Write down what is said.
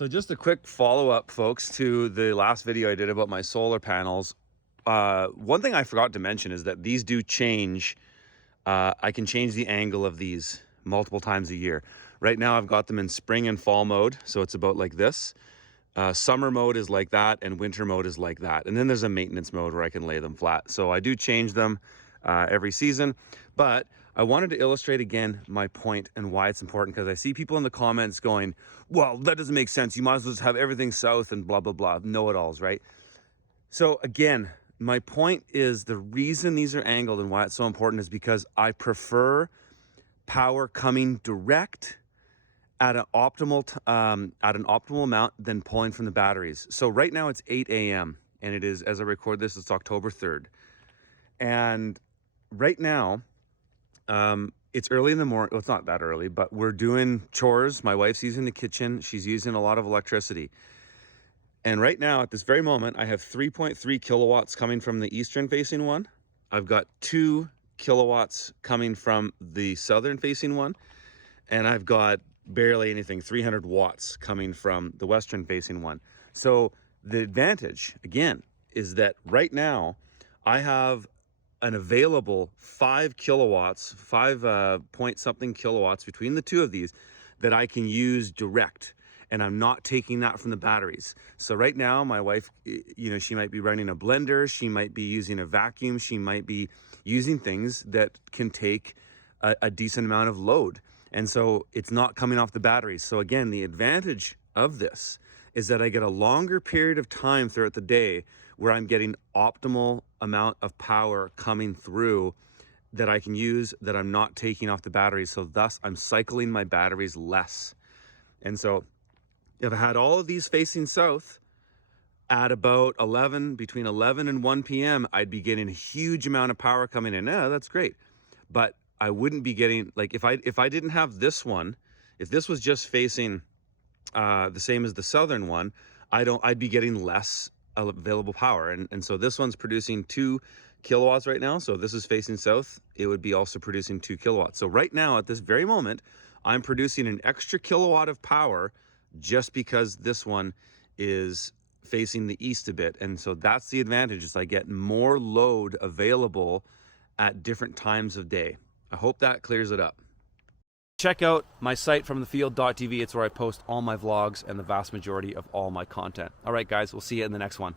So just a quick follow-up, folks, to the last video I did about my solar panels. One thing I forgot to mention is that these do change. I can change the angle of these multiple times a year. Right now I've got them in spring and fall mode, so it's about like this. Summer mode is like that, and winter mode is like that. And then there's a maintenance mode where I can lay them flat. So I do change them every season, but I wanted to illustrate again my point and why it's important, because I see people in the comments going, well, that doesn't make sense. You might as well just have everything south and blah, blah, blah. Know-it-alls, right? So again, my point is the reason these are angled and why it's so important is because I prefer power coming direct at an optimal amount than pulling from the batteries. So right now it's 8 a.m. and it is, as I record this, it's October 3rd. And right now, it's early in the morning. Well, it's not that early, but we're doing chores. My wife's using the kitchen. She's using a lot of electricity. And right now, at this very moment, I have 3.3 kilowatts coming from the eastern facing one. I've got 2 kilowatts coming from the southern facing one. And I've got barely anything, 300 watts coming from the western facing one. So the advantage, again, is that right now I have an available 5 kilowatts, 5 point something kilowatts between the two of these that I can use direct. And I'm not taking that from the batteries. So right now, my wife, you know, she might be running a blender, she might be using a vacuum, she might be using things that can take a decent amount of load. And so it's not coming off the batteries. So again, the advantage of this is that I get a longer period of time throughout the day where I'm getting optimal amount of power coming through that I can use, that I'm not taking off the batteries. So thus I'm cycling my batteries less. And so if I had all of these facing south at about between 11 and 1 p.m., I'd be getting a huge amount of power coming in. Yeah, that's great. But I wouldn't be getting, like, if I didn't have this one, if this was just facing the same as the southern one, I'd be getting less available power. And so this one's producing 2 kilowatts right now. So if this is facing south, it would be also producing 2 kilowatts. So right now, at this very moment, I'm producing an extra kilowatt of power just because this one is facing the east a bit. And so that's the advantage, is I get more load available at different times of day. I hope that clears it up. Check out my site, fromthefield.tv. It's where I post all my vlogs and the vast majority of all my content. All right, guys, we'll see you in the next one.